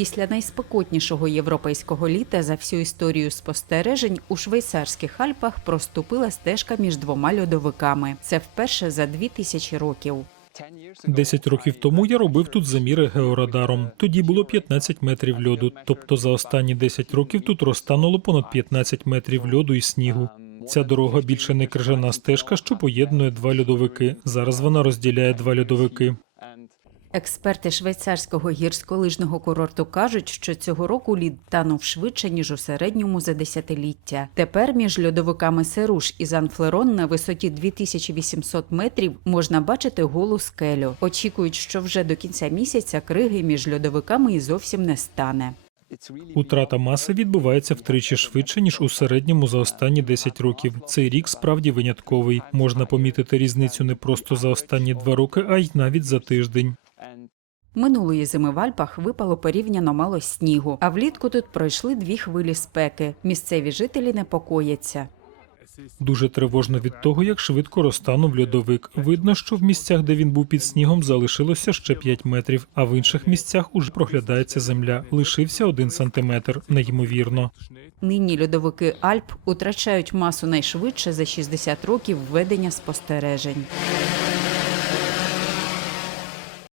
Після найспекотнішого європейського літа за всю історію спостережень у швейцарських Альпах проступила стежка між двома льодовиками. Це вперше за дві тисячі років. Десять років тому я робив тут заміри георадаром. Тоді було 15 метрів льоду. Тобто за останні 10 років тут розтануло понад 15 метрів льоду і снігу. Ця дорога більше не крижана стежка, що поєднує два льодовики. Зараз вона розділяє два льодовики. Експерти швейцарського гірськолижного курорту кажуть, що цього року лід танув швидше ніж у середньому за десятиліття. Тепер між льодовиками Серуш і Занфлерон на висоті 2800 метрів можна бачити голу скелю. Очікують, що вже до кінця місяця криги між льодовиками і зовсім не стане. Утрата маси відбувається втричі швидше ніж у середньому за останні 10 років. Цей рік справді винятковий. Можна помітити різницю не просто за останні два роки, а й навіть за тиждень. Минулої зими в Альпах випало порівняно мало снігу, а влітку тут пройшли дві хвилі спеки. Місцеві жителі непокояться. Дуже тривожно від того, як швидко розтанув льодовик. Видно, що в місцях, де він був під снігом, залишилося ще 5 метрів, а в інших місцях уже проглядається земля. Лишився один сантиметр. Неймовірно. Нині льодовики Альп утрачають масу найшвидше за 60 років введення спостережень.